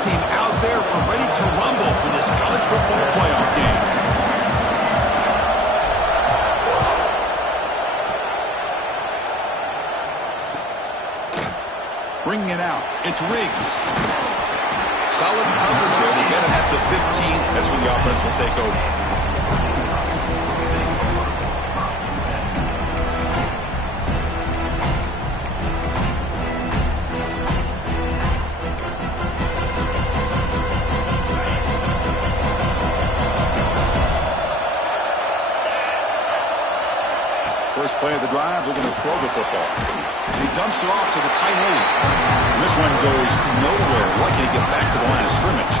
team out there ready to rumble for this college football playoff game. Bringing it out. It's Riggs. Solid coverage there. They get him at the 15. That's when the offense will take over. First play of the drive, they're going to throw the football. He dumps it off to the tight end. And this one goes nowhere. Lucky to get back to the line of scrimmage.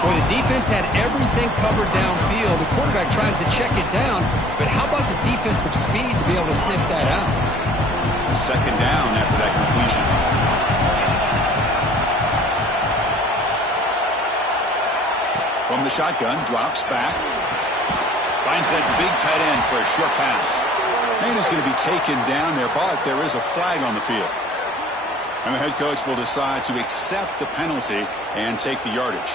Boy, the defense had everything covered downfield. The quarterback tries to check it down, but how about the defensive speed to be able to sniff that out? Second down after that completion. From the shotgun, drops back. Finds that big tight end for a short pass. And is going to be taken down there, but there is a flag on the field. And the head coach will decide to accept the penalty and take the yardage.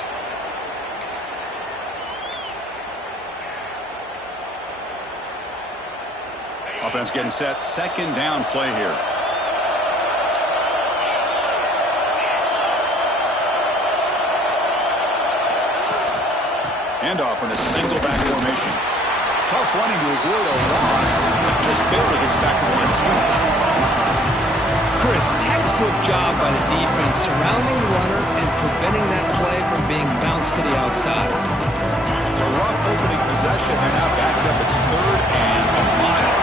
Offense getting set. Second down play here. Handoff in a single back formation. Tough running to avoid a loss, but just barely gets back to the line of scrimmage. Chris, textbook job by the defense surrounding the runner and preventing that play from being bounced to the outside. It's a rough opening possession. They're now backed up. It's 3rd and a mile.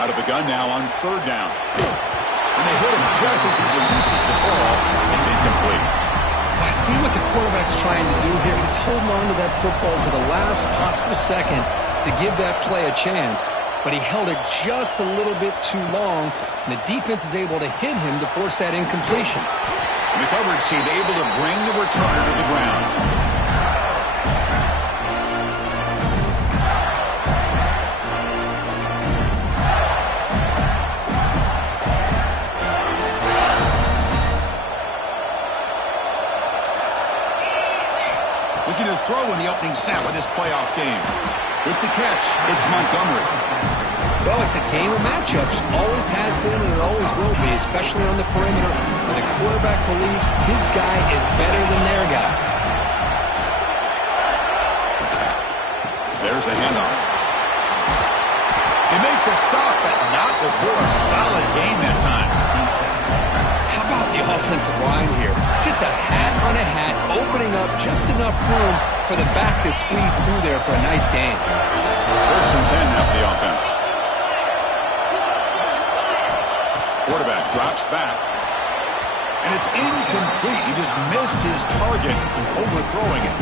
Out of the gun now on 3rd down. And they hit him just as he releases the ball. It's incomplete. I see what the quarterback's trying to do here. He's holding on to that football to the last possible second to give that play a chance. But he held it just a little bit too long, and the defense is able to hit him to force that incompletion. And the coverage team able to bring the returner to the ground. Looking to throw in the opening snap of this playoff game. With the catch, it's Montgomery. Well, it's a game of matchups. Always has been and it always will be, especially on the perimeter, where the quarterback believes his guy is better than their guy. There's the handoff. They make the stop, but not before a solid gain that time. How about the offensive line here? Just a hat on a hat, opening up just enough room for the back to squeeze through there for a nice gain. 1st and 10 now for the offense. Quarterback drops back. And it's incomplete. He just missed his target, overthrowing it.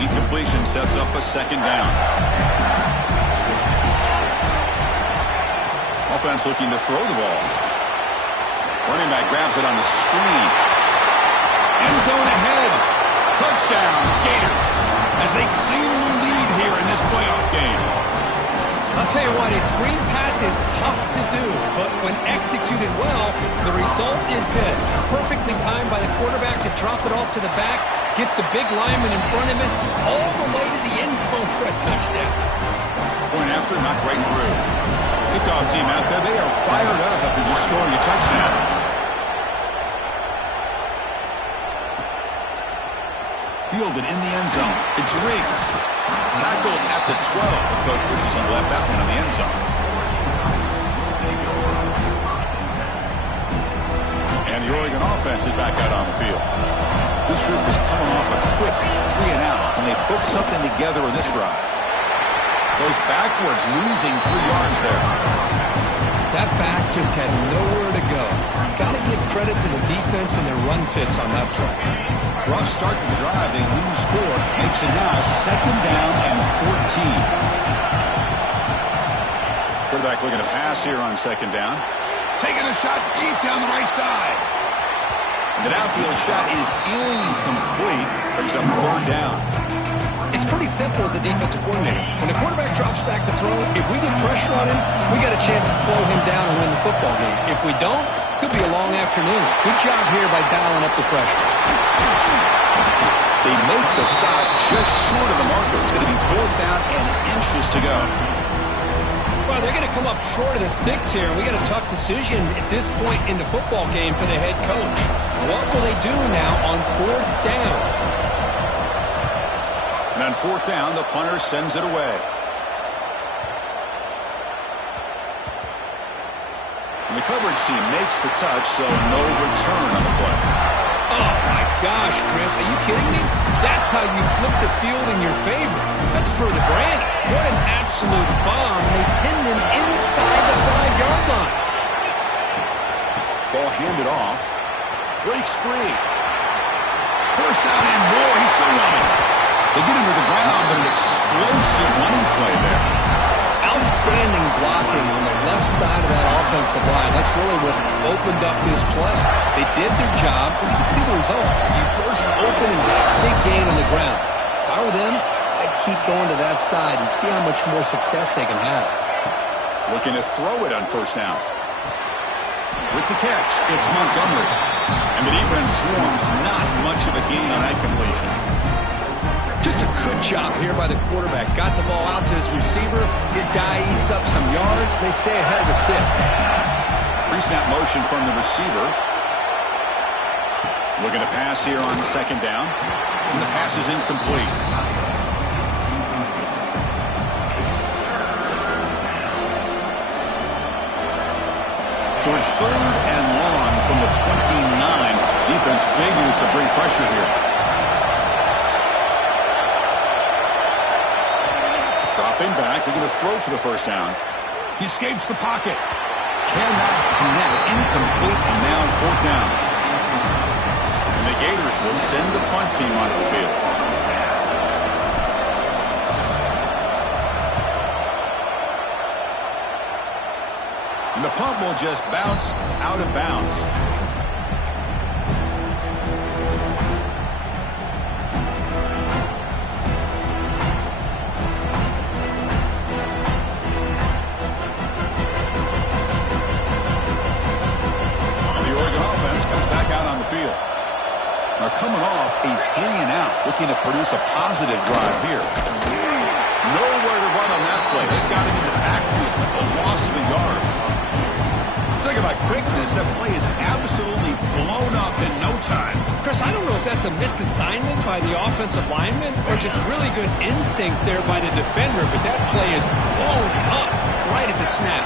Incompletion sets up a 2nd down. Offense looking to throw the ball. Running back grabs it on the screen. End zone ahead. Touchdown, Gators, as they claim the lead here in this playoff game. I'll tell you what, a screen pass is tough to do, but when executed well, the result is this. Perfectly timed by the quarterback to drop it off to the back, gets the big lineman in front of it, all the way to the end zone for a touchdown. Point after, knocked right through. Kickoff team out there, they are fired up after just scoring a touchdown. Fielded in the end zone. It's Riggs. Tackled at the 12. The coach wishes he left that one in the end zone. And the Oregon offense is back out on the field. This group is coming off a quick 3 and out. Can they put something together in this drive? Goes backwards, losing 3 yards there. That back just had nowhere to go. Got to give credit to the defense and their run fits on that play. Rough start to the drive. They lose 4. Makes it now 2nd down and 14. Quarterback looking to pass here on 2nd down. Taking a shot deep down the right side. The downfield shot is incomplete. Brings up third down. It's pretty simple as a defensive coordinator. When the quarterback drops back to throw, if we get pressure on him, we got a chance to slow him down and win the football game. If we don't, could be a long afternoon. Good job here by dialing up the pressure. They make the stop just short of the marker. It's going to be fourth down and inches to go. Well, they're going to come up short of the sticks here. We got a tough decision at this point in the football game for the head coach. What will they do now on fourth down? And on fourth down, the punter sends it away. And the coverage team makes the touch, so no return on the play. Oh, my gosh, Chris. Are you kidding me? That's how you flip the field in your favor. That's for the brand. What an absolute bomb. They pinned him inside the 5-yard line. Ball handed off. Breaks free. First down and more. He's still running. They get him to the ground, but an explosive running play there. Outstanding blocking on the left side of that offensive line. That's really what opened up this play. They did their job. You can see the results. You burst open and get a big gain on the ground. If I were them, I'd keep going to that side and see how much more success they can have. Looking to throw it on first down. With the catch, it's Montgomery. And the defense swarms. Not much of a gain on that completion. Just a good job here by the quarterback. Got the ball out to his receiver. His guy eats up some yards. They stay ahead of the sticks. Pre-snap motion from the receiver. Looking to pass here on second down. And the pass is incomplete. So it's third and long from the 29. Defense figures to bring pressure here. Dropping back, looking to throw for the first down. He escapes the pocket. Cannot connect. Incomplete, and now fourth down. And the Gators will send the punt team onto the field. And the punt will just bounce out of bounds. Are coming off a 3-and-out, looking to produce a positive drive here. Nowhere to run on that play. They've got him in the backfield. That's a loss of a yard. Talk about quickness. That play is absolutely blown up in no time. Chris, I don't know if that's a misassignment by the offensive lineman or just really good instincts there by the defender, but that play is blown up right at the snap.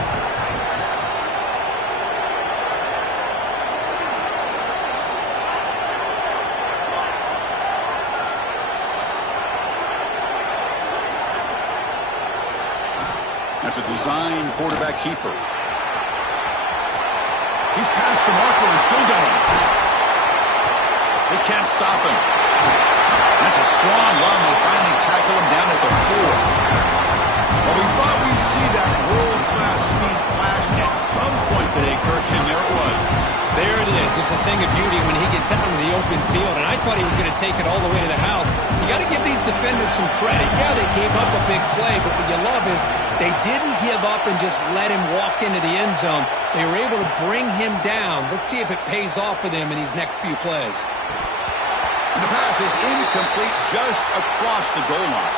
That's a design quarterback keeper. He's past the marker and still going. They can't stop him. That's a strong run. They finally tackle him down at the 4. Well, we thought we'd see that world-class speed flash at some point today, Kirk, and there it was. There it is. It's a thing of beauty when he gets out into the open field, and I thought he was going to take it all the way to the house. You got to give these defenders some credit. Yeah, they gave up a big play, but what you love is they didn't give up and just let him walk into the end zone. They were able to bring him down. Let's see if it pays off for them in these next few plays. And the pass is incomplete just across the goal line.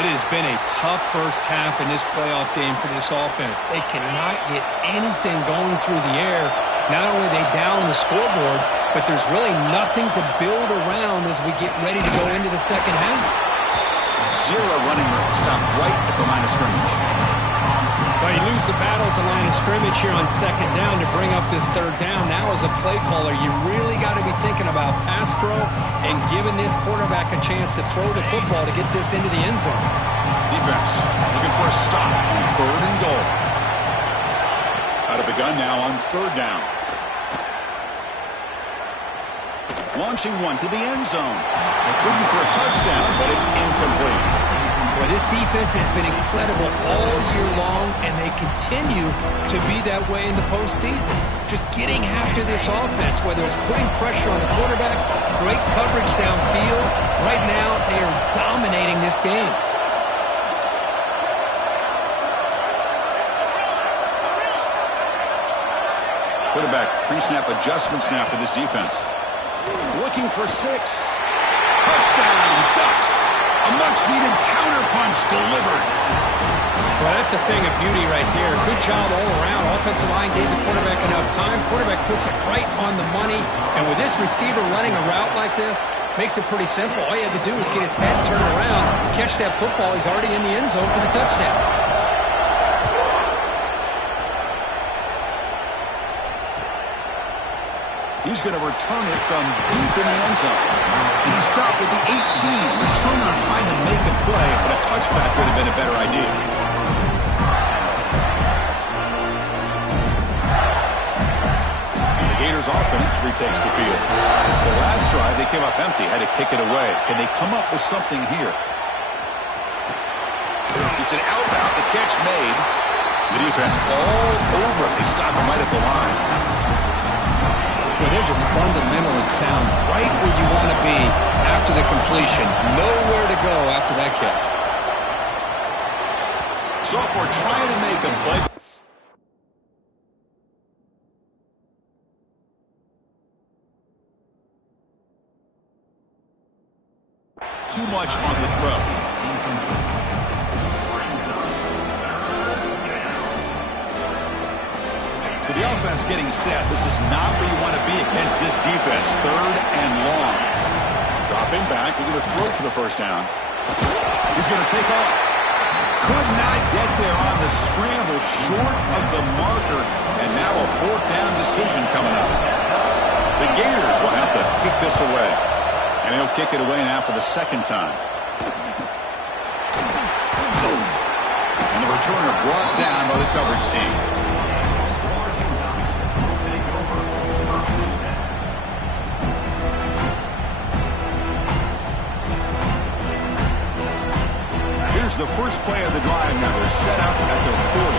It has been a tough first half in this playoff game for this offense. They cannot get anything going through the air. Not only are they down on the scoreboard, but there's really nothing to build around as we get ready to go into the second half. Zero running room. Stop right at the line of scrimmage. Well, you lose the battle at the line of scrimmage here on second down to bring up this third down. Now as a play caller, you really got to be thinking about pass pro and giving this quarterback a chance to throw the football to get this into the end zone. Defense looking for a stop on third and goal. Out of the gun now on third down. Launching one to the end zone. Looking for a touchdown, but it's incomplete. Well, this defense has been incredible all year long, and they continue to be that way in the postseason. Just getting after this offense, whether it's putting pressure on the quarterback, great coverage downfield. Right now, they are dominating this game. Quarterback pre-snap adjustments now for this defense. Looking for 6. Touchdown, Ducks. A much-needed counterpunch delivered. Well, that's a thing of beauty right there. Good job all around. Offensive line gave the quarterback enough time. Quarterback puts it right on the money. And with this receiver running a route like this, makes it pretty simple. All you have to do is get his head turned around, catch that football. He's already in the end zone for the touchdown. He's going to return it from deep in the end zone. And he stopped at the 18. Returner trying to make a play, but a touchback would have been a better idea. The Gators offense retakes the field. The last drive, they came up empty, had to kick it away. Can they come up with something here? It's an out route, the catch made. The defense all over it. They stop him right at the line. Well, they're just fundamentally sound, right where you want to be after the completion. Nowhere to go after that catch. Sophomore trying to make a play. Too much on the throw. So the offense getting set. This is not where you want to be against this defense. 3rd and long. Dropping back. Looking to throw for the first down. He's going to take off. Could not get there on the scramble. Short of the marker. And now a 4th down decision coming up. The Gators will have to kick this away. And he'll kick it away now for the 2nd time. And the returner brought down by the coverage team. Here's the first play of the drive now. They're set up at their 40.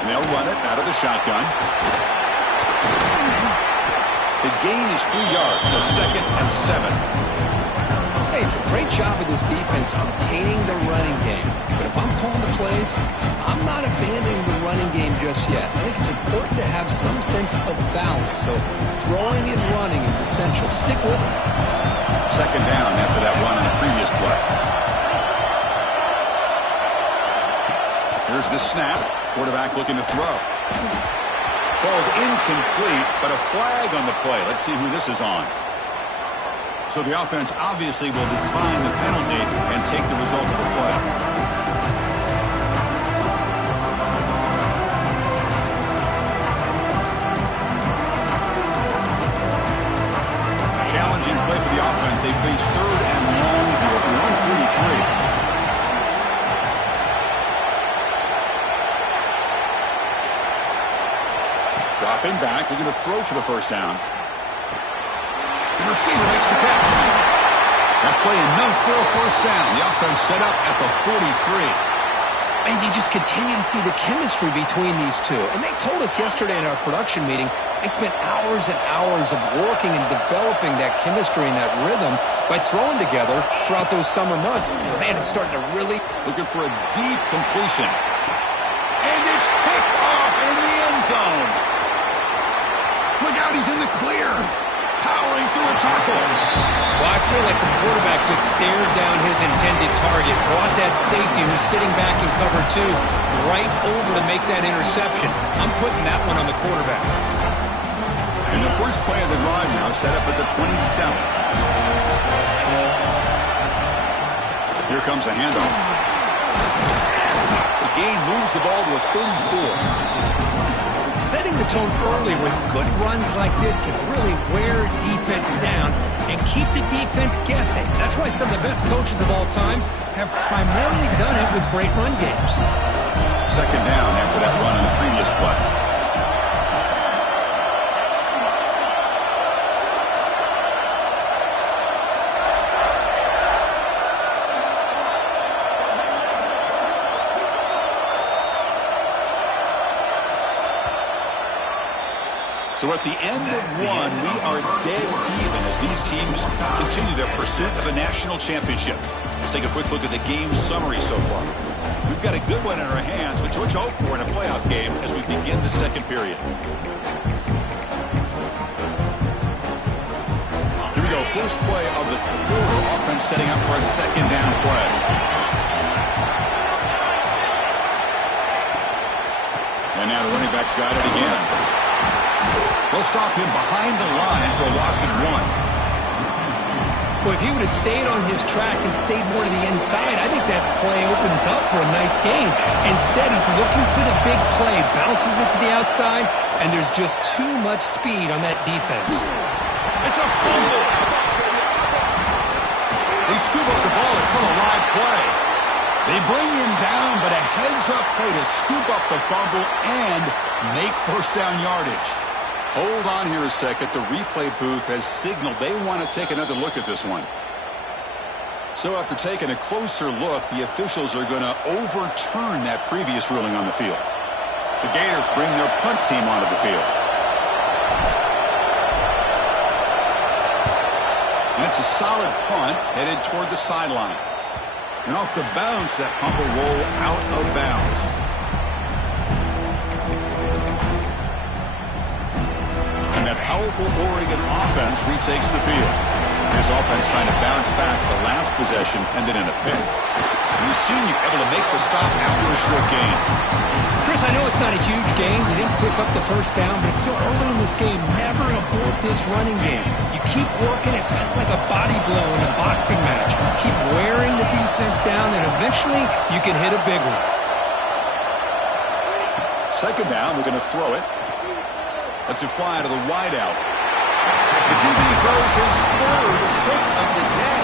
And they'll run it out of the shotgun. The gain is 3 yards, so 2nd and 7. Hey, it's a great job of this defense containing the running game. But if I'm calling the plays, I'm not abandoning the running game just yet. I think it's important to have some sense of balance. So throwing and running is essential. Stick with it. 2nd down after that run on the previous play. Here's the snap. Quarterback looking to throw. Ball's incomplete, but a flag on the play. Let's see who this is on. So the offense obviously will decline the penalty and take the result of the play. Challenging play for the offense. They face 3rd and long here from their own 43. Dropping back, looking to throw for the first down. The receiver makes the catch. That play enough for a first down. The offense set up at the 43. And you just continue to see the chemistry between these two. And they told us yesterday in our production meeting, they spent hours and hours of working and developing that chemistry and that rhythm by throwing together throughout those summer months. And man, it's starting to really... Looking for a deep completion. And it's picked off in the end zone. Look out, he's in the clear. Powering through a tackle. Well, I feel like the quarterback just stared down his intended target, brought that safety who's sitting back in cover 2 right over to make that interception. I'm putting that one on the quarterback. And the first play of the drive now set up at the 27. Here comes a handoff. The gain moves the ball to a 34. Setting the tone early with good runs like this can really wear defense down and keep the defense guessing. That's why some of the best coaches of all time have primarily done it with great run games. 2nd down after that run on the previous play. So at the end of one, we are dead even as these teams continue their pursuit of a national championship. Let's take a quick look at the game summary so far. We've got a good one in our hands, which we'll hope for in a playoff game as we begin the second period. Here we go, first play of the quarter. Offense setting up for a second down play. And now the running back's got it again. They'll stop him behind the line for a loss of 1. Well, if he would have stayed on his track and stayed more to the inside, I think that play opens up for a nice gain. Instead, he's looking for the big play, bounces it to the outside, and there's just too much speed on that defense. It's a fumble. They scoop up the ball. It's still a live play. They bring him down, but a heads-up play to scoop up the fumble and make first down yardage. Hold on here a second. The replay booth has signaled they want to take another look at this one. So after taking a closer look, the officials are going to overturn that previous ruling on the field. The Gators bring their punt team onto the field. And it's a solid punt headed toward the sideline. And off the bounce, that punt will roll out of bounds. And that powerful Oregon offense retakes the field. This offense trying to bounce back the last possession, ended in a pick. And the senior able to make the stop after a short gain. Chris, I know it's not a huge gain. You didn't pick up the first down, but it's still early in this game. Never abort this running game. You keep working. It's kind of like a body blow in a boxing match. Keep wearing the defense down, and eventually you can hit a big one. Second down, we're going to throw it. Lets it fly to the wideout. The QB throws his third pick of the day.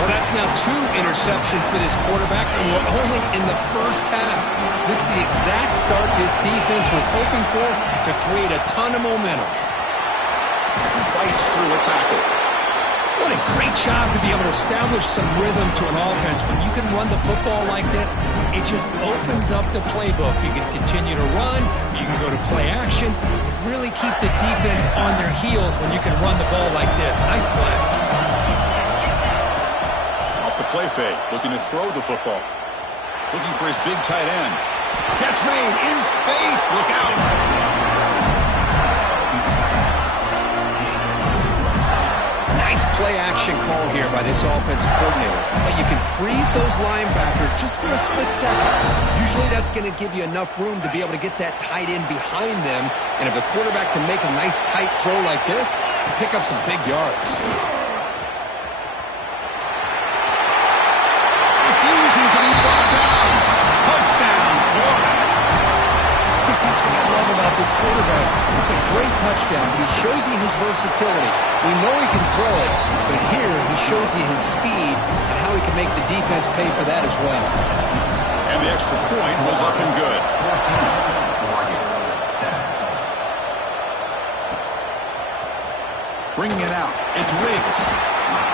Well, that's now 2 interceptions for this quarterback, and we're only in the first half. This is the exact start this defense was hoping for to create a ton of momentum. He fights through a tackle. What a great job to be able to establish some rhythm to an offense. When you can run the football like this, it just opens up the playbook. You can continue to run. You can go to play action. And really keep the defense on their heels when you can run the ball like this. Nice play. Off the play fake, looking to throw the football. Looking for his big tight end. Catch made in space. Look out. Play action call here by this offensive coordinator. You can freeze those linebackers just for a split second. Usually that's going to give you enough room to be able to get that tight end behind them. And if the quarterback can make a nice tight throw like this, you pick up some big yards. Refusing to be brought down. Touchdown, Florida. That's what I love about this quarterback. It's a great touchdown, but he shows you his versatility. We know he can throw it, but here he shows you his speed and how he can make the defense pay for that as well. And the extra point was up and good. Bringing it out, it's Riggs.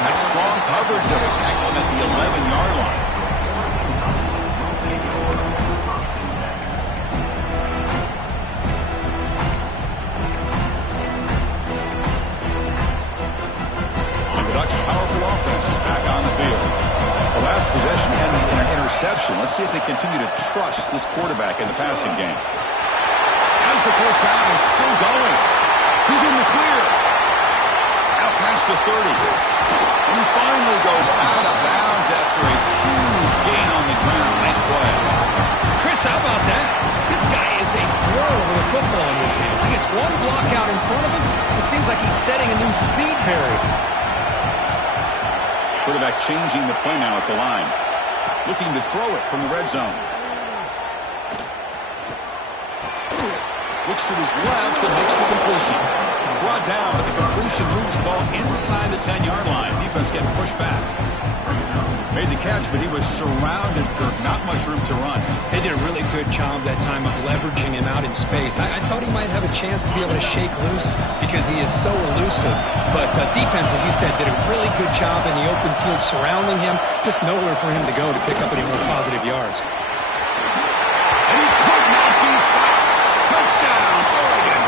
That's strong coverage that will tackle him at the 11-yard line. Powerful offense is back on the field. The last possession ended in an interception. Let's see if they continue to trust this quarterback in the passing game. As the first down is still going. He's in the clear. Out past the 30. And he finally goes out of bounds after a huge gain on the ground. Nice play. Chris, how about that? This guy is a blur with a football in his hands. He gets one block out in front of him. It seems like he's setting a new speed barrier. Quarterback changing the play now at the line. Looking to throw it from the red zone. Looks to his left and makes the completion. Brought down, but the completion moves the ball inside the 10-yard line. Defense getting pushed back. Made the catch, but he was surrounded, Kirk. Not much room to run. They did a really good job that time of leveraging him out in space. I thought he might have a chance to be able to shake loose because he is so elusive. But defense, as you said, did a really good job in the open field surrounding him. Just nowhere for him to go to pick up any more positive yards. And he could not be stopped. Touchdown, Oregon.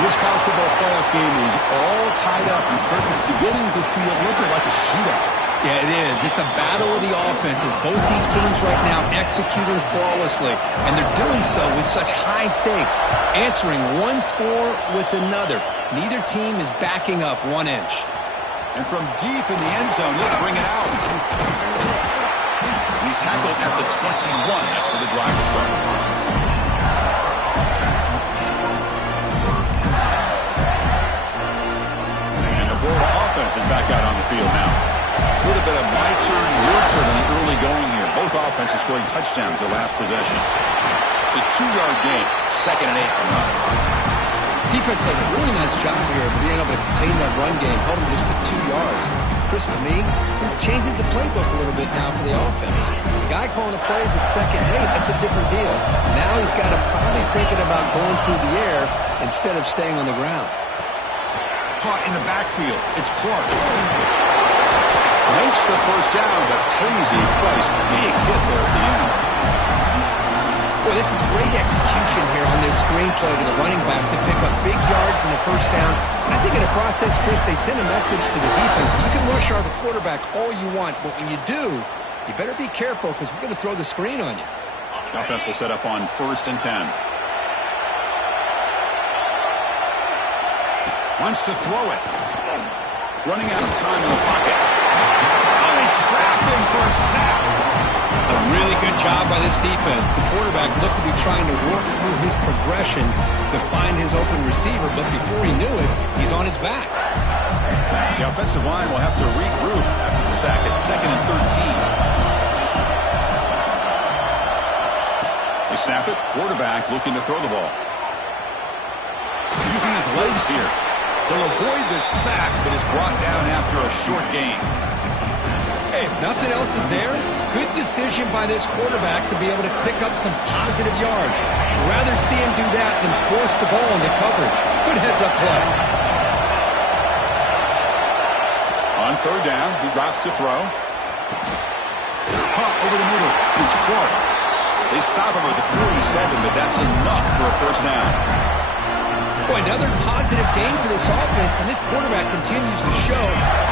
This college football playoff game is all tied up, and Kirk, it's beginning to feel a little bit like a shootout. Yeah, it is. It's a battle of the offenses. Both these teams right now executing flawlessly, and they're doing so with such high stakes, answering one score with another. Neither team is backing up 1 inch. And from deep in the end zone, he'll bring it out. He's tackled at the 21. That's where the drive will start. Offense is back out on the field now. A little bit of my turn, your turn in the early going here. Both offenses scoring touchdowns their last possession. It's a 2-yard gain, 2nd and 8 from them. Defense does a really nice job here of being able to contain that run game, held them just to 2 yards. Chris, to me, this changes the playbook a little bit now for the offense. The guy calling the plays at 2nd and 8, that's a different deal. Now he's got to probably thinking about going through the air instead of staying on the ground. Caught in the backfield. It's Clark. Makes the first down, but pays a price. Big hit there at the end. Boy, this is great execution here on this screenplay to the running back to pick up big yards in the first down. I think in the process, Chris, they send a message to the defense. You can rush our quarterback all you want, but when you do, you better be careful because we're going to throw the screen on you. The offense will set up on 1st and 10. Wants to throw it. Running out of time in the pocket. Oh, they trap him for a sack. A really good job by this defense. The quarterback looked to be trying to work through his progressions to find his open receiver, but before he knew it, he's on his back. The offensive line will have to regroup after the sack at 2nd and 13. They snap it. Quarterback looking to throw the ball. Using his legs here. He'll avoid the sack, but is brought down after a short gain. Hey, if nothing else is there, good decision by this quarterback to be able to pick up some positive yards. I'd rather see him do that than force the ball into coverage. Good heads-up play. On 3rd down, he drops to throw. Caught over the middle. It's Clark. They stop him at the 47, but that's enough for a first down. Boy, another positive game for this offense, and this quarterback continues to show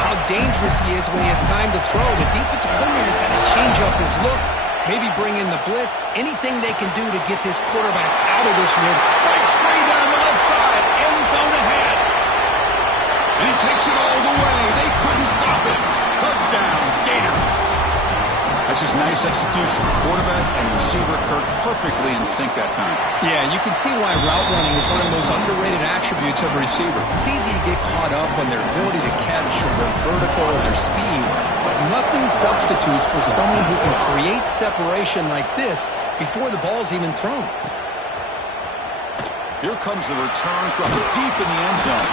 how dangerous he is when he has time to throw. The defensive coordinator's got to change up his looks, maybe bring in the blitz, anything they can do to get this quarterback out of this rhythm. Breaks free down the left side, end zone ahead. And he takes it all the way. They couldn't stop him. Touchdown, Gators. That's just nice execution. Quarterback and receiver Kirk perfectly in sync that time. Yeah, you can see why route running is one of the most underrated attributes of a receiver. It's easy to get caught up on their ability to catch or their vertical or their speed, but nothing substitutes for someone who can create separation like this before the ball's even thrown. Here comes the return from deep in the end zone.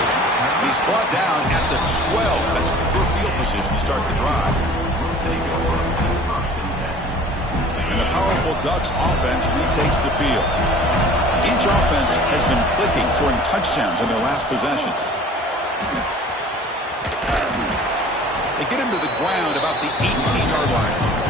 He's brought down at the 12. That's poor field position to start the drive. And the powerful Ducks offense retakes the field. Each offense has been clicking, scoring touchdowns in their last possessions. They get him to the ground about the 18-yard line.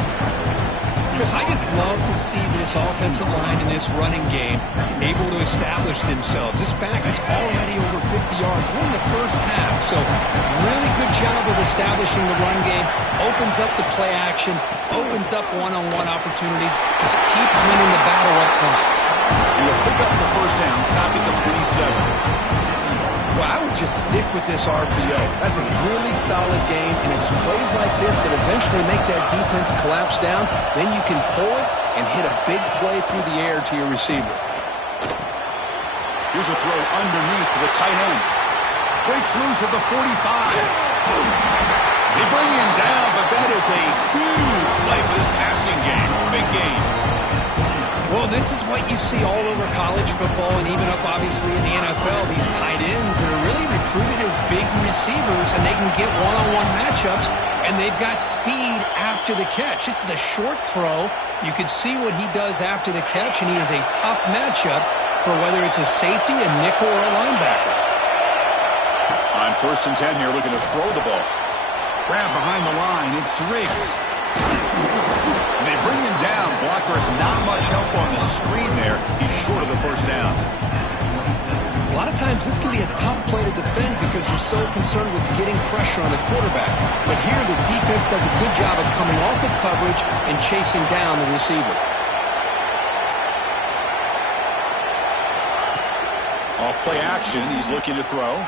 Chris, I just love to see this offensive line in this running game able to establish themselves. This back is already over 50 yards. We're in the first half, so really good job of establishing the run game. Opens up the play action, opens up one-on-one opportunities. Just keep winning the battle up front. He'll pick up the first down, stopping the 27. Well, I would just stick with this RPO. That's a really solid game, and it's plays like this that eventually make that defense collapse down. Then you can pull it and hit a big play through the air to your receiver. Here's a throw underneath to the tight end. Breaks loose at the 45. They bring him down, but that is a huge play for this passing game. Big game. Well, this is what you see all over college football and even up, obviously, in the NFL. These tight ends that are really recruited as big receivers, and they can get one-on-one matchups, and they've got speed after the catch. This is a short throw. You can see what he does after the catch, and he is a tough matchup for whether it's a safety, a nickel, or a linebacker. On 1st and 10 here, looking to throw the ball. Grab behind the line. It's Riggs. And they bring him down. Blocker has not much help on the screen there. He's short of the first down. A lot of times this can be a tough play to defend because you're so concerned with getting pressure on the quarterback. But here the defense does a good job of coming off of coverage and chasing down the receiver. Off play action, he's looking to throw.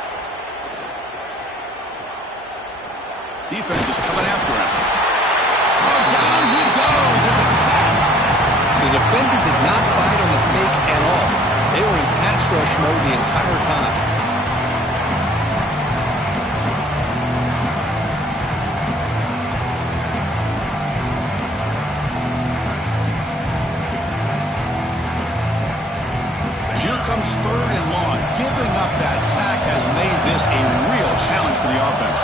Defense is coming after him. Oh, down he goes. It's a sack. The defender did not bite on the fake at all. They were in pass rush mode the entire time. Here comes 3rd and long. Giving up that sack has made this a real challenge for the offense.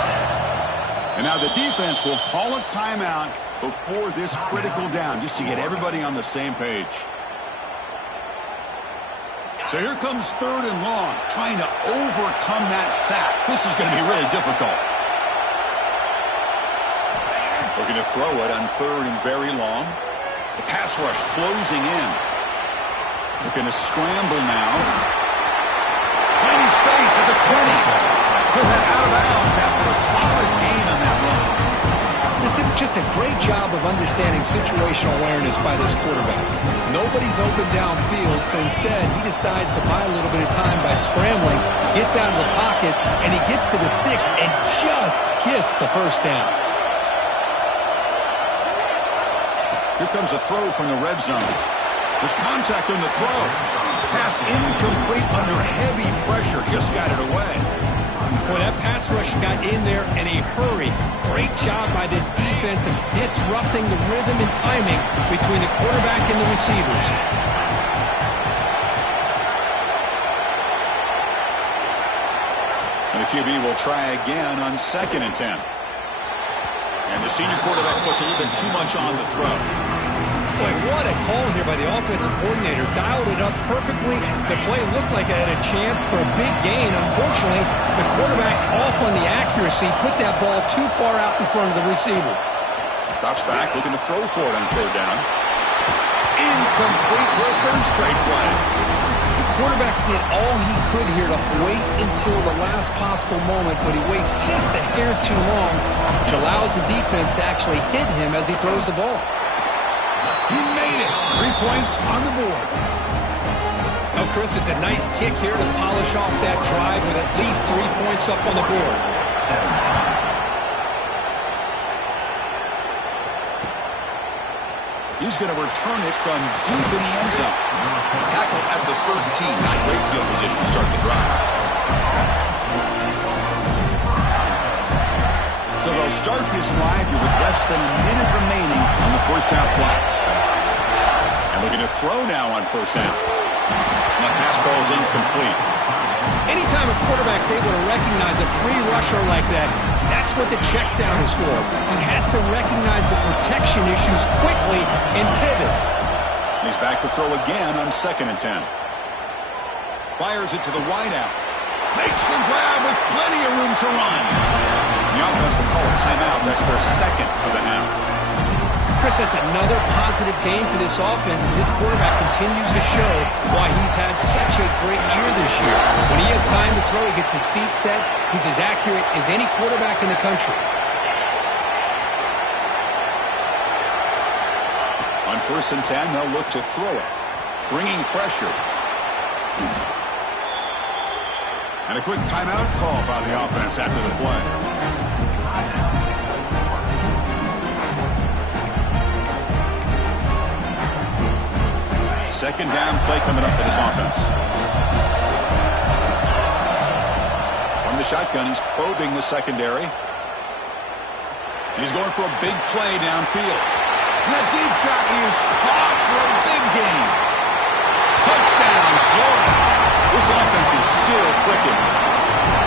And now the defense will call a timeout before this critical down, just to get everybody on the same page. So here comes 3rd and long, trying to overcome that sack. This is going to be really difficult. Looking to throw it on 3rd and very long. The pass rush closing in. Looking to scramble now. Plenty space at the 20. He'll head out of bounds after a solid gain on that run. This is just a great job of understanding situational awareness by this quarterback. Nobody's open downfield, so instead he decides to buy a little bit of time by scrambling, gets out of the pocket, and he gets to the sticks and just gets the first down. Here comes a throw from the red zone. There's contact on the throw. Pass incomplete under heavy pressure. Just got it away. Boy, that pass rush got in there in a hurry. Great job by this defense of disrupting the rhythm and timing between the quarterback and the receivers. And the QB will try again on 2nd and 10. And the senior quarterback puts a little bit too much on the throw. Boy, what a call here by the offensive coordinator. Dialed it up perfectly. The play looked like it had a chance for a big gain. Unfortunately, the quarterback off on the accuracy, put that ball too far out in front of the receiver. Drops back, looking to throw for it on 3rd down. Incomplete for a 3rd straight play. The quarterback did all he could here to wait until the last possible moment, but he waits just a hair too long, which allows the defense to actually hit him as he throws the ball. He made it. 3 points on the board. Oh, Chris, it's a nice kick here to polish off that drive with at least 3 points up on the board. He's going to return it from deep in the end zone. Tackle at the 13. Not great field position to start the drive. So they'll start this drive here with less than a minute remaining on the first half clock. And looking to throw now on 1st down. And that pass ball is incomplete. Anytime a quarterback's able to recognize a free rusher like that, that's what the check down is for. He has to recognize the protection issues quickly and pivot. He's back to throw again on 2nd and 10. Fires it to the wideout. Makes the grab with plenty of room to run. The offense will call a timeout. That's their 2nd of the half. Chris, that's another positive game for this offense, and this quarterback continues to show why he's had such a great year this year. When he has time to throw, he gets his feet set. He's as accurate as any quarterback in the country. On 1st and 10, they'll look to throw it, bringing pressure. And a quick timeout call by the offense after the play. Second down play coming up for this offense. From the shotgun, he's probing the secondary. He's going for a big play downfield. And that deep shot is caught for a big gain. Touchdown, Florida. This offense is still clicking.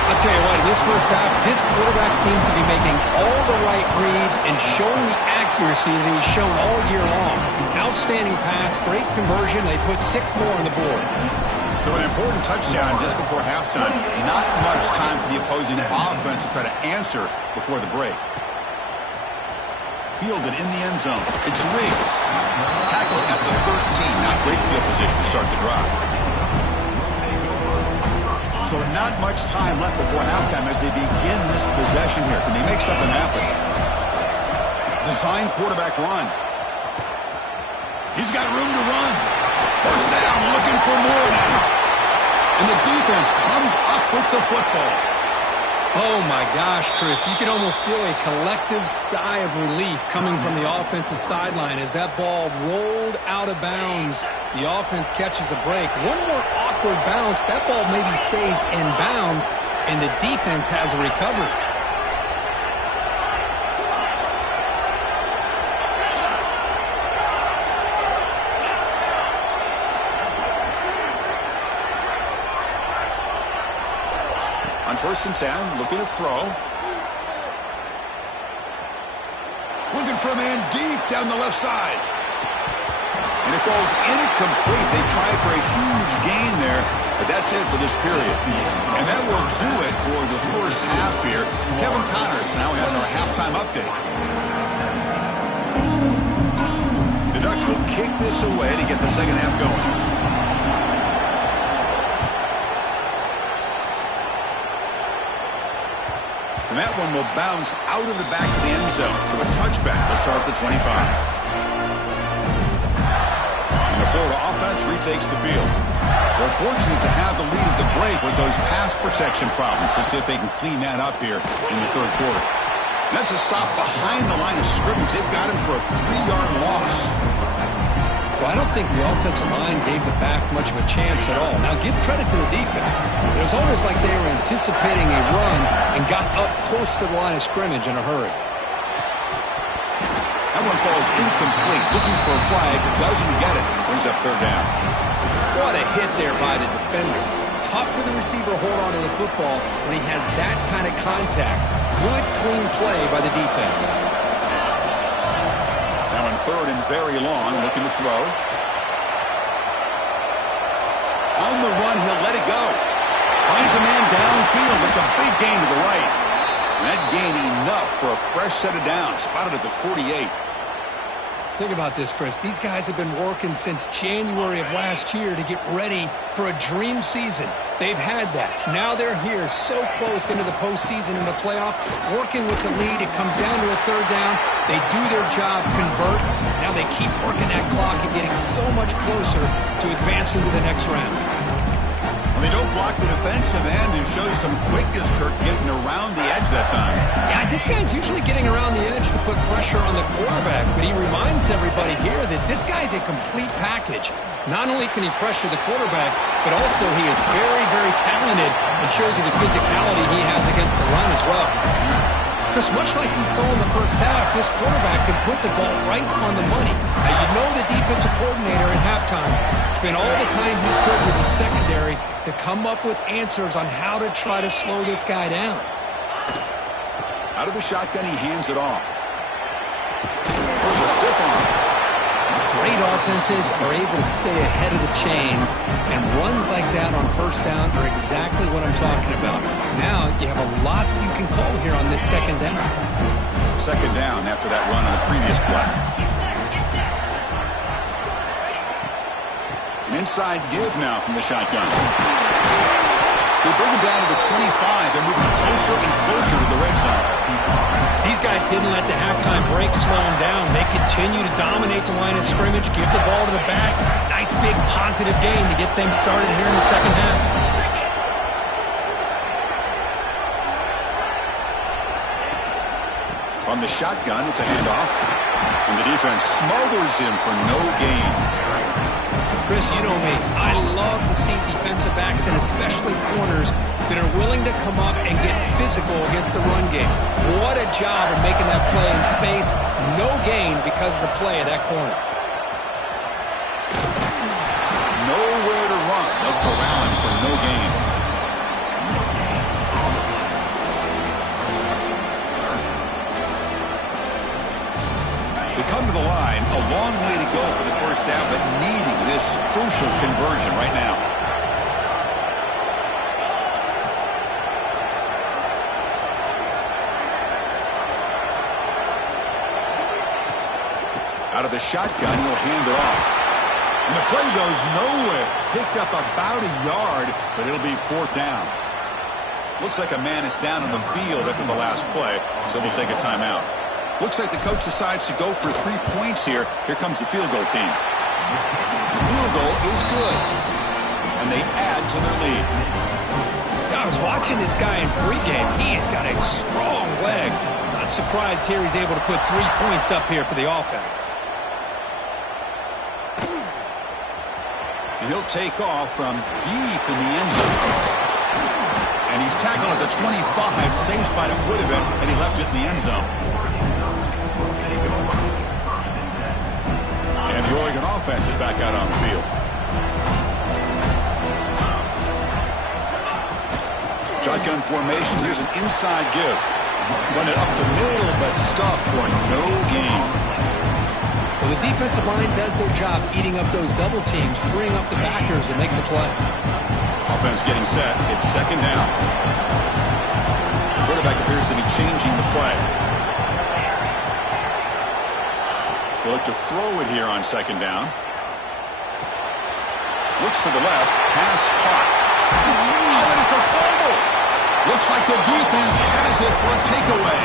I'll tell you what, in this first half, this quarterback seems to be making all the right reads and showing the accuracy that he's shown all year long. Outstanding pass, great conversion. They put 6 more on the board. So an important touchdown just before halftime. Not much time for the opposing offense to try to answer before the break. Fielded in the end zone. It's Riggs. Tackle at the 13. Not great field position to start the drive. So not much time left before halftime as they begin this possession here. Can they make something happen? Design quarterback run. He's got room to run. First down, looking for more now. And the defense comes up with the football. Oh, my gosh, Chris. You can almost feel a collective sigh of relief coming from the offensive sideline as that ball rolled out of bounds. The offense catches a break. One more awkward bounce. That ball maybe stays in bounds, and the defense has a recovery. On 1st and 10, looking to throw. Looking for a man deep down the left side. And it falls incomplete. They tried for a huge gain there, but that's it for this period. And that will do it for the first half here. Kevin Connors now has our halftime update. The Ducks will kick this away to get the second half going. And that one will bounce out of the back of the end zone. So a touchback will start at the 25. And the Florida offense retakes the field. They're fortunate to have the lead at the break with those pass protection problems. Let's see if they can clean that up here in the third quarter. That's a stop behind the line of scrimmage. They've got him for a 3-yard loss. Well, I don't think the offensive line gave the back much of a chance at all. Now, give credit to the defense. It was almost like they were anticipating a run and got up close to the line of scrimmage in a hurry. That one falls incomplete. Looking for a flag. Doesn't get it. Brings up third down. What a hit there by the defender. Tough for the receiver to hold on to the football when he has that kind of contact. Good, clean play by the defense. Now in 3rd and very long, looking to throw. On the run, he'll let it go. Finds a man downfield. It's a big gain to the right. And that gain enough for a fresh set of downs. Spotted at the 48. Think about this, Chris. These guys have been working since January of last year to get ready for a dream season. They've had that. Now they're here so close into the postseason and the playoff, working with the lead. It comes down to a third down. They do their job, convert. Now they keep working that clock and getting so much closer to advancing to the next round. Well, they don't block the defensive end and show some quickness, Kirk, getting around the edge that time. Yeah, this guy's usually getting around the edge to put pressure on the quarterback, but he reminds everybody here that this guy's a complete package. Not only can he pressure the quarterback, but also he is very, very talented and shows you the physicality he has against the run as well. Chris, much like we saw in the first half, this quarterback can put the ball right on the money. Now, you know the defensive coordinator at halftime spent all the time he could with his secondary to come up with answers on how to try to slow this guy down. Out of the shotgun, he hands it off. There's a stiff arm. Great offenses are able to stay ahead of the chains, and runs like that on first down are exactly what I'm talking about. Now you have a lot that you can call here on this second down. Second down after that run on the previous play. An inside give now from the shotgun. They bring him down to the 25. They're moving closer and closer to the red zone. These guys didn't let the halftime break slow them down. They continue to dominate the line of scrimmage, give the ball to the back. Nice big positive game to get things started here in the second half. On the shotgun, it's a handoff. And the defense smothers him for no gain. Chris, you know me. I love to see defensive backs and especially corners that are willing to come up and get physical against the run game. What a job of making that play in space. No gain because of the play of that corner. Nowhere to run. They'll corral him for no gain. They come to the line. A long way to go for the first down, but needing this crucial conversion right now. Out of the shotgun, he'll hand it off. And the play goes nowhere. Picked up about a yard, but it'll be 4th down. Looks like a man is down on the field after the last play, so we'll take a timeout. Looks like the coach decides to go for 3 points here. Here comes the field goal team. The field goal is good, and they add to their lead. I was watching this guy in pregame. He has got a strong leg. Not surprised here he's able to put 3 points up here for the offense. And he'll take off from deep in the end zone. And he's tackled at the 25. Same spot it would have been, and he left it in the end zone. And the Oregon offense is back out on the field. Shotgun formation. Here's an inside give. Run it up the middle, but stuff for no gain. Well, the defensive line does their job eating up those double teams, freeing up the backers to make the play. Offense getting set. It's 2nd down. Quarterback appears to be changing the play. He'll look to throw it here on 2nd down. Looks to the left. Pass caught. Oh, and it's a fumble. Looks like the defense has it for a takeaway.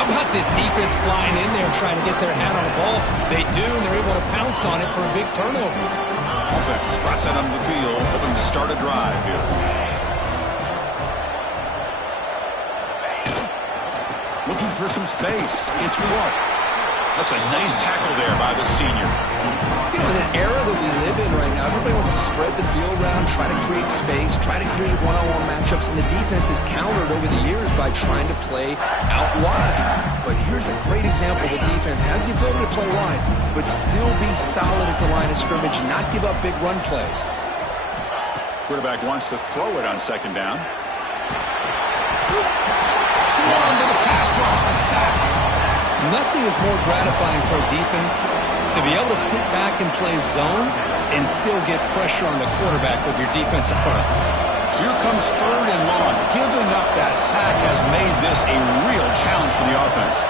How about this defense flying in there trying to get their hand on the ball? They do, and they're able to pounce on it for a big turnover. Offense trots out onto the field, hoping to start a drive here. Looking for some space. It's Clark. That's a nice tackle there by the senior. You know, in an era that we live in right now, everybody wants to spread the field around, try to create space, try to create one-on-one matchups, and the defense has countered over the years by trying to play out wide. But here's a great example. The defense has the ability to play wide, but still be solid at the line of scrimmage and not give up big run plays. Quarterback wants to throw it on 2nd down. Swarm to the pass rush, a sack. Nothing is more gratifying for a defense to be able to sit back and play zone and still get pressure on the quarterback with your defensive front. So here comes 3rd and long. Giving up that sack has made this a real challenge for the offense.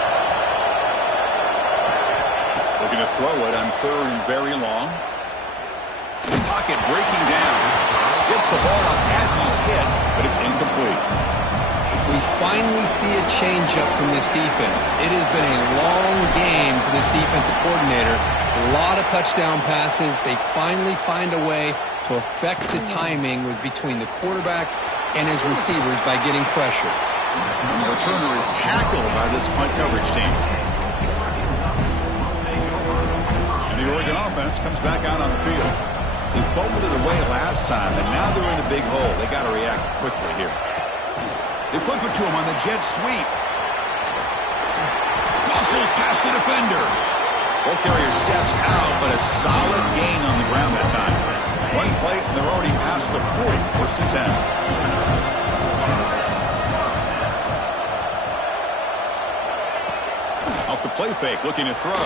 Looking to throw it on 3rd and very long. Pocket breaking down. Gets the ball up as he's hit, but it's incomplete. We finally see a change-up from this defense. It has been a long game for this defensive coordinator. A lot of touchdown passes. They finally find a way to affect the timing between the quarterback and his receivers by getting pressure. And the returner is tackled by this punt coverage team. And the Oregon offense comes back out on the field. They fumbled it away last time, and now they're in a big hole. They got to react quickly here. They flip it to him on the jet sweep. Muscles past the defender. Ball carrier steps out, but a solid gain on the ground that time. One play, and they're already past the 40, 1st and 10. Off the play fake, looking to throw.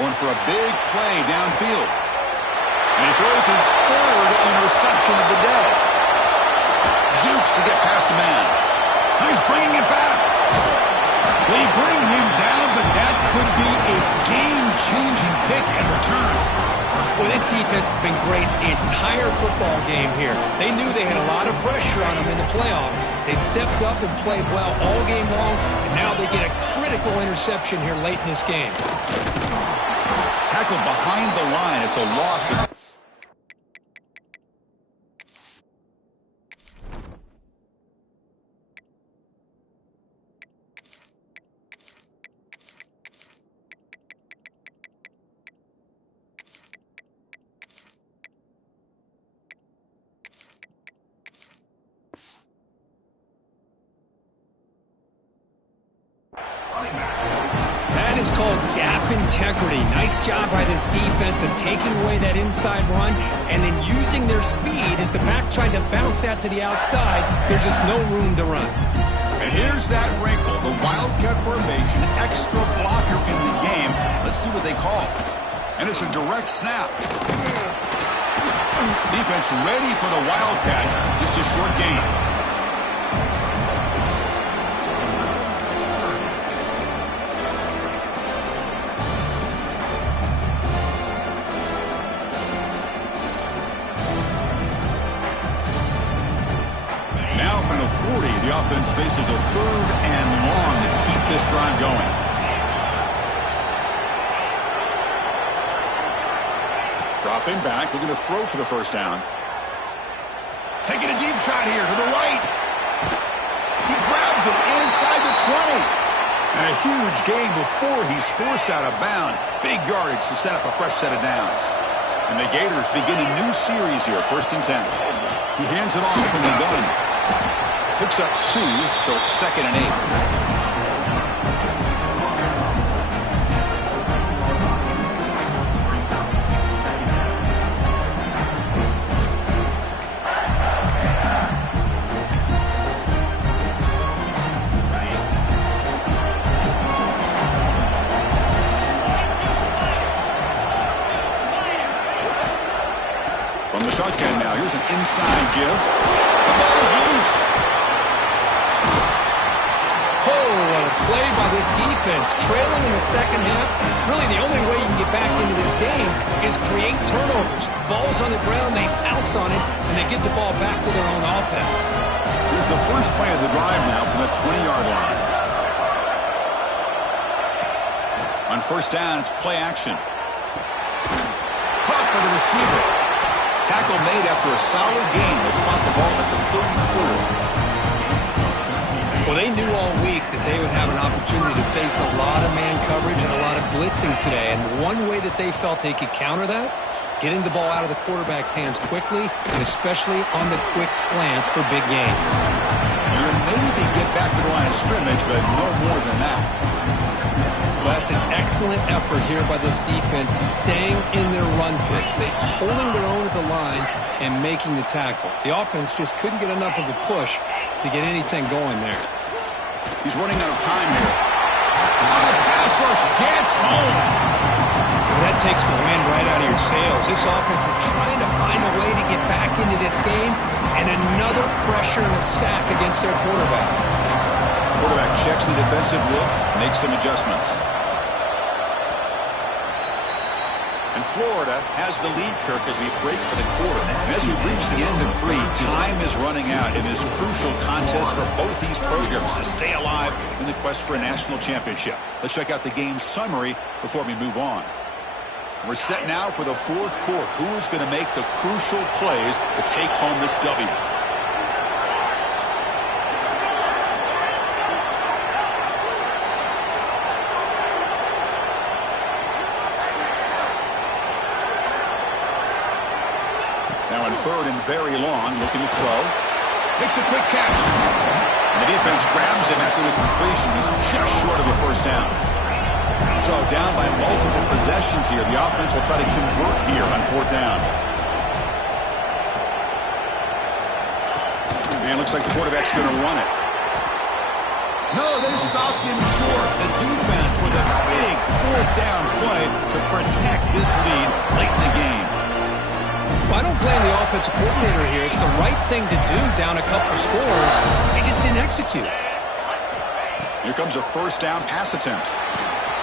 Going for a big play downfield. And he throws his 3rd interception of the day. Jukes to get past a man. He's bringing it back. They bring him down, but that could be a game-changing pick and return. Well, this defense has been great the entire football game here. They knew they had a lot of pressure on them in the playoff. They stepped up and played well all game long, and now they get a critical interception here late in this game. Tackled behind the line. It's a loss of... That is called gap integrity. Nice job by this defense of taking away that inside run and then using their speed as the back tried to bounce that to the outside. There's just no room to run. And here's that wrinkle, the Wildcat formation, extra blocker in the game. Let's see what they call. And it's a direct snap. Defense ready for the Wildcat. Just a short gain. Now from the 40, the offense faces a 3rd and long to keep this drive going. Dropping back, looking to throw for the first down. Taking a deep shot here to the right. He grabs it inside the 20. And a huge gain before he's forced out of bounds. Big yardage to set up a fresh set of downs. And the Gators begin a new series here, 1st and 10. He hands it off from the gun. Picks up 2, so it's 2nd and 8. Shotgun now. Here's an inside give. The ball is loose. Oh, what a play by this defense. Trailing in the second half. Really, the only way you can get back into this game is create turnovers. Ball's on the ground, they pounce on it, and they get the ball back to their own offense. Here's the first play of the drive now from the 20-yard line. On first down, it's play action. Caught by the receiver. Tackle made after a solid gain. They spot the ball at the 34. Well, they knew all week that they would have an opportunity to face a lot of man coverage and a lot of blitzing today. And one way that they felt they could counter that, getting the ball out of the quarterback's hands quickly, and especially on the quick slants for big gains. You maybe get back to the line of scrimmage, but no more than that. Well, that's an excellent effort here by this defense, staying in their run fix. They're holding their own at the line and making the tackle. The offense just couldn't get enough of a push to get anything going there. He's running out of time here. The pass rush gets home. Well, that takes the wind right out of your sails. This offense is trying to find a way to get back into this game, and another pressure and a sack against their quarterback. Quarterback checks the defensive look, makes some adjustments. And Florida has the lead, Kirk, as we break for the quarter. And as we reach the end of 3, time is running out in this crucial contest for both these programs to stay alive in the quest for a national championship. Let's check out the game summary before we move on. We're set now for the 4th quarter. Who is going to make the crucial plays to take home this W? Now in 3rd and very long, looking to throw. Makes a quick catch. And the defense grabs him after the completion. He's just short of a first down. So down by multiple possessions here. The offense will try to convert here on 4th down. And looks like the quarterback's going to run it. No, they've stopped him short. The defense with a big 4th down play to protect this lead late in the game. Well, I don't blame the offensive coordinator here. It's the right thing to do down a couple of scores. They just didn't execute. Here comes a first down pass attempt.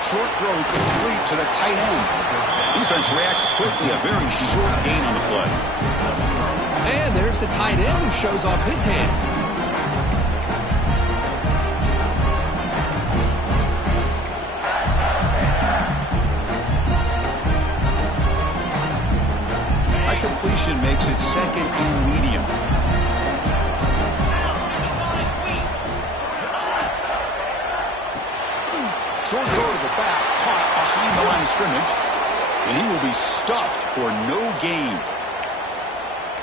Short throw complete to the tight end. Defense reacts quickly. A very short gain on the play. And there's the tight end who shows off his hands. High completion makes it 2nd and medium. Short throw to the back, caught behind the line of scrimmage, and he will be stuffed for no gain.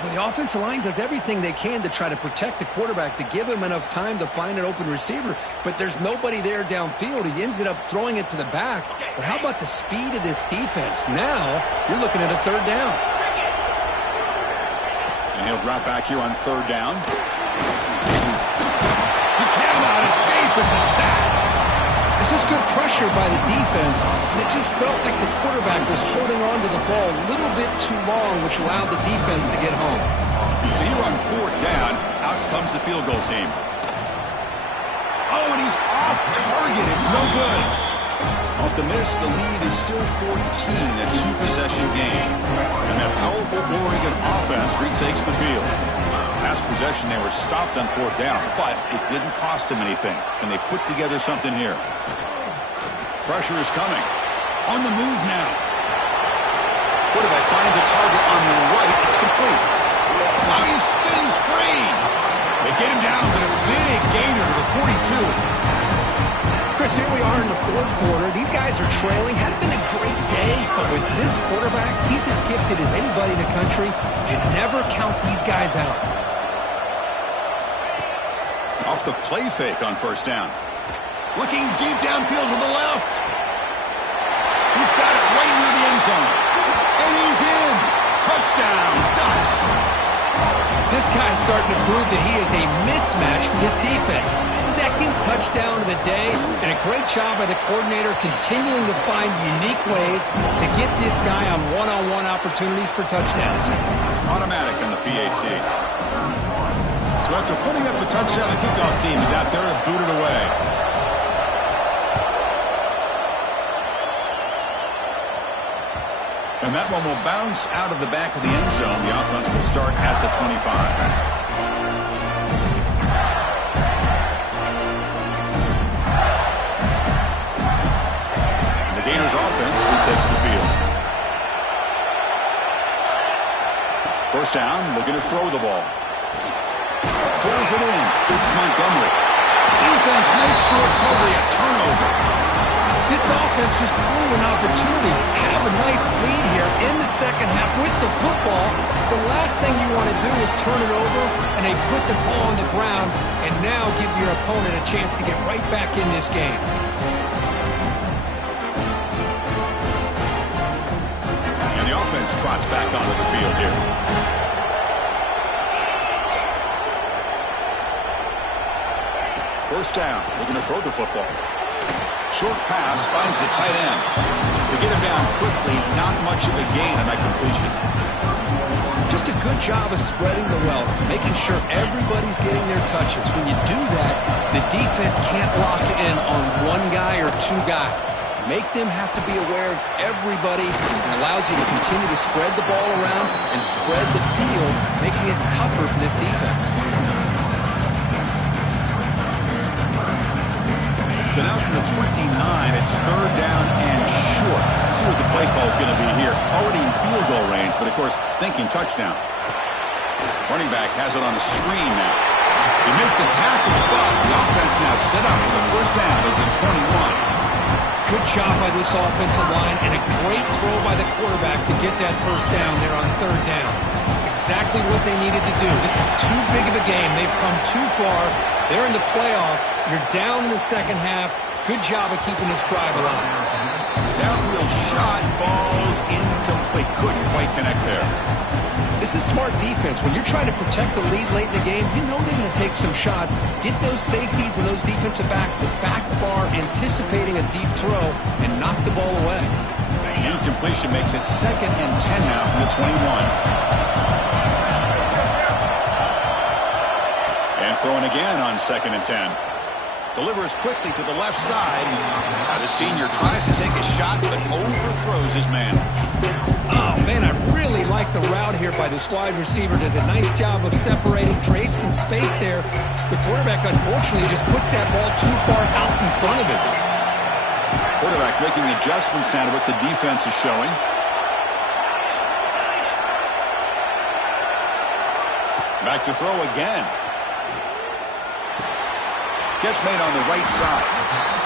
Well, the offensive line does everything they can to try to protect the quarterback, to give him enough time to find an open receiver, but there's nobody there downfield. He ends up throwing it to the back. But how about the speed of this defense? Now you're looking at a 3rd down. And he'll drop back here on 3rd down. He cannot escape. It's a sack. This is good pressure by the defense, and it just felt like the quarterback was holding on to the ball a little bit too long, which allowed the defense to get home. So here on 4th down, out comes the field goal team. Oh, and he's off target. It's no good. Off the miss, the lead is still 14, a 2-possession game. And that powerful Oregon offense retakes the field. Past possession, they were stopped on 4th down, but it didn't cost them anything. And they put together something here. Pressure is coming. On the move now. Quarterback finds a target on the right. It's complete. Now he spins free. They get him down, but a big gainer to the 42. Chris, here we are in the 4th quarter. These guys are trailing. Hadn't been a great day, but with this quarterback, he's as gifted as anybody in the country. You never count these guys out. Off the play fake on 1st down. Looking deep downfield to the left. He's got it right near the end zone. And he's in. Touchdown, Ducks. This guy's starting to prove that he is a mismatch for this defense. 2nd touchdown of the day, and a great job by the coordinator continuing to find unique ways to get this guy on one-on-one opportunities for touchdowns. Automatic on the PAT. So after putting up a touchdown, the kickoff team is out there to boot it away. And that one will bounce out of the back of the end zone. The offense will start at the 25. And the Gators offense retakes the field. 1st down, looking to throw the ball. Pulls it in. It's Montgomery. Defense makes the recovery, a turnover. This offense just blew an opportunity. Have a nice lead here in the 2nd half with the football. The last thing you want to do is turn it over, and they put the ball on the ground and now give your opponent a chance to get right back in this game. And the offense trots back onto the field here. First down, looking to throw the football. Short pass finds the tight end. They get him down quickly, not much of a gain on that completion. Just a good job of spreading the wealth, making sure everybody's getting their touches. When you do that, the defense can't lock in on one guy or 2 guys. Make them have to be aware of everybody, and allows you to continue to spread the ball around and spread the field, making it tougher for this defense. So now from the 29, it's 3rd down and short. Let's see what the play call is going to be here. Already in field goal range, but of course, thinking touchdown. Running back has it on a screen now. They make the tackle, but the offense now set up for the 1st down at the 21. Good job by this offensive line, and a great throw by the quarterback to get that 1st down there on 3rd down. It's exactly what they needed to do. This is too big of a game. They've come too far. They're in the playoff. You're down in the 2nd half. Good job of keeping this drive alive. Downfield shot falls incomplete. Couldn't quite connect there. This is smart defense. When you're trying to protect the lead late in the game, you know they're going to take some shots. Get those safeties and those defensive backs back far, anticipating a deep throw, and knock the ball away. The incompletion makes it 2nd and 10 now from the 21. And throwing again on 2nd and 10. Delivers quickly to the left side. Now the senior tries to take a shot, but overthrows his man. Oh, man, I really like the route here by this wide receiver. Does a nice job of separating, creates some space there. The quarterback, unfortunately, just puts that ball too far out in front of him. Quarterback making adjustments now to what the defense is showing. Back to throw again. Catch made on the right side.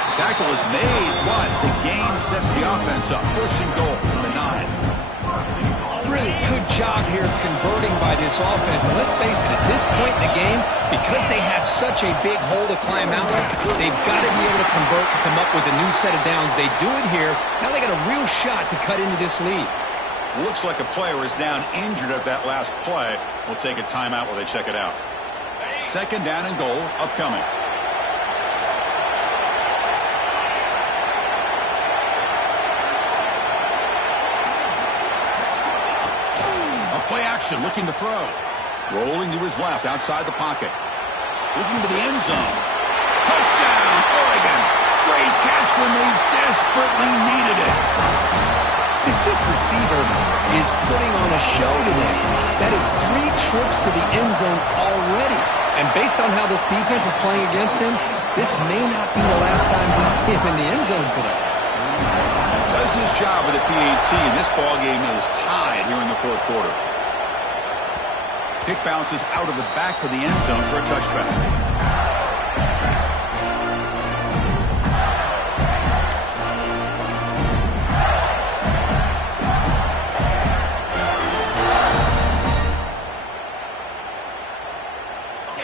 The tackle is made, but the gain sets the offense up. 1st and goal from the 9. Really good job here of converting by this offense. And let's face it, at this point in the game, because they have such a big hole to climb out of, they've got to be able to convert and come up with a new set of downs. They do it here. Now they got a real shot to cut into this lead. Looks like a player is down injured at that last play. We'll take a timeout while they check it out. 2nd down and goal upcoming. Play action, looking to throw. Rolling to his left, outside the pocket. Looking to the end zone. Touchdown, Oregon. Great catch when they desperately needed it. This receiver is putting on a show today. That is 3 trips to the end zone already. And based on how this defense is playing against him, this may not be the last time we see him in the end zone today. Does his job with the PAT, and this ball game is tied here in the fourth quarter. Kick bounces out of the back of the end zone for a touchback.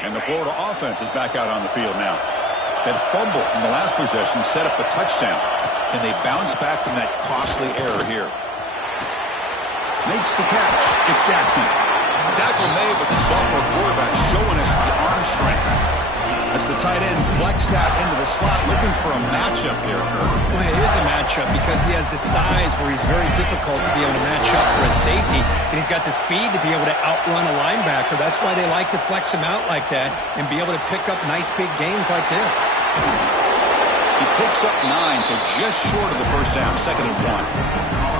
And the Florida offense is back out on the field now. That fumble in the last possession set up a touchdown. Can they bounce back from that costly error here? Makes the catch. It's Jackson. Tackle made, but the sophomore quarterback showing us the arm strength. As the tight end flexed out into the slot, looking for a matchup there, Kirk. Well, it is a matchup because he has the size where he's very difficult to be able to match up for a safety, and he's got the speed to be able to outrun a linebacker. That's why they like to flex him out like that and be able to pick up nice big gains like this. He picks up 9, so just short of the first down, 2nd and 1.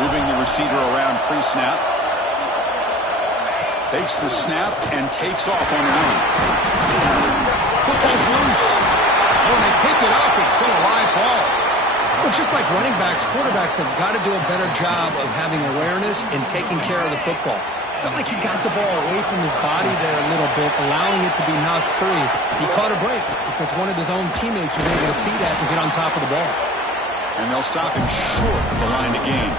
Moving the receiver around pre-snap. Takes the snap and takes off on an own. Football's loose. Oh, and they pick it up. It's still a live ball. Well, just like running backs, quarterbacks have got to do a better job of having awareness and taking care of the football. Felt like he got the ball away from his body there a little bit, allowing it to be knocked free. He caught a break because one of his own teammates was able to see that and get on top of the ball. And they'll stop him short of the line to gain.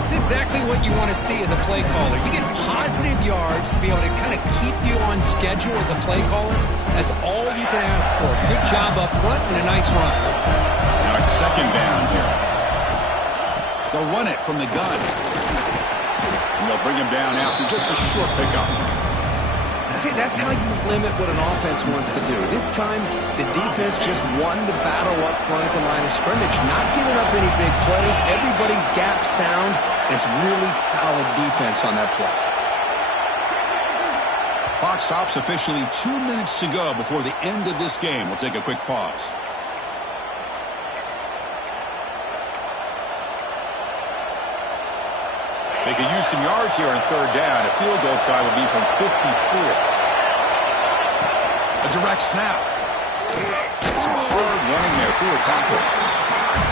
It's exactly what you want to see as a play caller. You get positive yards to be able to kind of keep you on schedule as a play caller. That's all you can ask for. Good job up front and a nice run. Now it's 2nd down here. They'll run it from the gun. And they'll bring him down after just a short pickup. See, that's how you limit what an offense wants to do. This time, the defense just won the battle up front at the line of scrimmage, not giving up any big plays. Everybody's gap sound. It's really solid defense on that play. Clock stops officially 2 minutes to go before the end of this game. We'll take a quick pause. They can use some yards here on 3rd down. A field goal try will be from 54. A direct snap. Some hard running there through a tackle.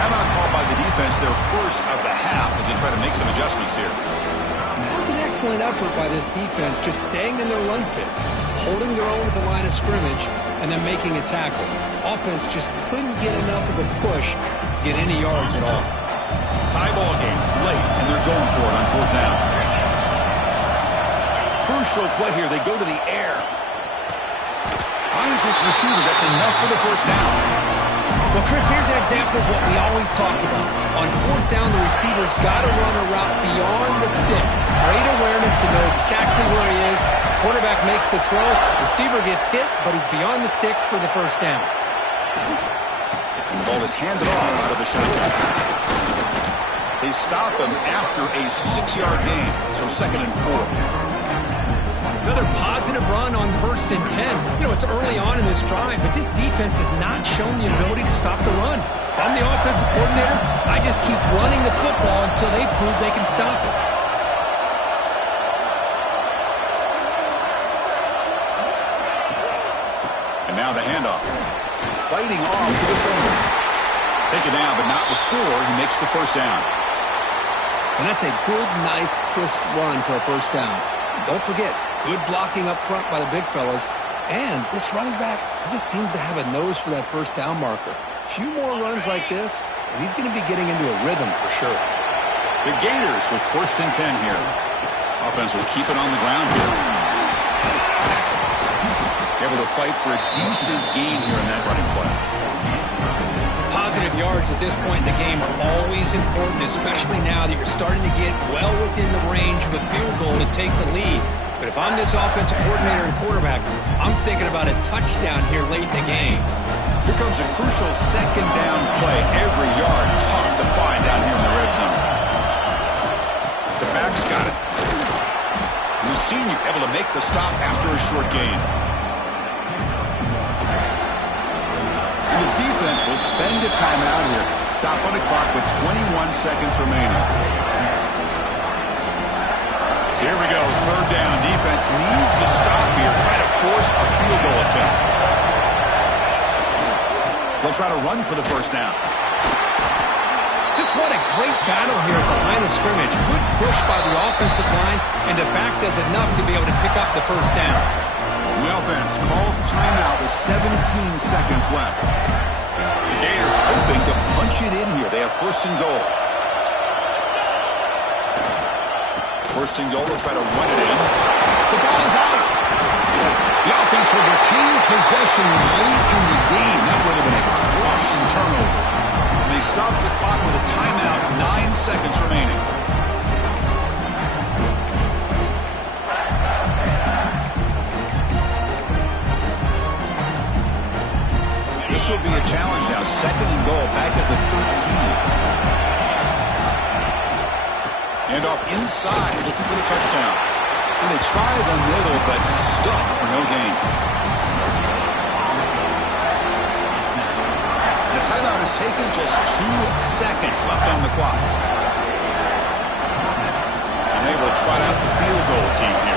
Timeout called by the defense, their first of the half, as they try to make some adjustments here. It was an excellent effort by this defense, just staying in their run fits, holding their own at the line of scrimmage, and then making a tackle. Offense just couldn't get enough of a push to get any yards at all. Tie ball game late, and they're going for it on 4th down. Crucial play here. They go to the air. Finds this receiver. That's enough for the first down. Well, Chris, here's an example of what we always talk about. On 4th down, the receiver's got to run a route beyond the sticks. Great awareness to know exactly where he is. Quarterback makes the throw. Receiver gets hit, but he's beyond the sticks for the first down. And the ball is handed off out of the shotgun. They stop him after a 6-yard gain, so 2nd and 4. Another positive run on 1st and 10. You know, it's early on in this drive, but this defense has not shown the ability to stop the run. If I'm the offensive coordinator, I just keep running the football until they prove they can stop it. And now the handoff. Fighting off to the defender. Take it down, but not before he makes the first down. And that's a good, nice, crisp run for a first down. Don't forget, good blocking up front by the big fellas. And this running back, he just seems to have a nose for that first down marker. A few more runs like this, and he's going to be getting into a rhythm for sure. The Gators with 1st and 10 here. Offense will keep it on the ground here. Able to fight for a decent gain here in that running play. Positive yards at this point in the game are always important, especially now that you're starting to get well within the range of a field goal to take the lead. But if I'm this offensive coordinator and quarterback, I'm thinking about a touchdown here late in the game. Here comes a crucial 2nd down play. Every yard tough to find down here in the red zone. The back's got it. senior able to make the stop after a short gain. And the defense will spend a timeout here. Stop on the clock with 21 seconds remaining. So here we go, third down. Defense needs a stop here, trying to force a field goal attempt. They'll try to run for the first down. Just what a great battle here at the line of scrimmage. Good push by the offensive line, and the back does enough to be able to pick up the first down. The offense calls timeout with 17 seconds left. The Gators hoping to punch it in here. They have first and goal. First and goal, they'll try to run it in. The ball is out. The offense will retain possession late in the game. That would have been a crushing turnover. And they stop the clock with a timeout, 9 seconds remaining. This will be a challenge now. Second and goal, back at the 13. And off inside, looking for the touchdown. And they try the middle, but stuck for no gain. The timeout is taken, just 2 seconds left on the clock. And they will try out the field goal team here.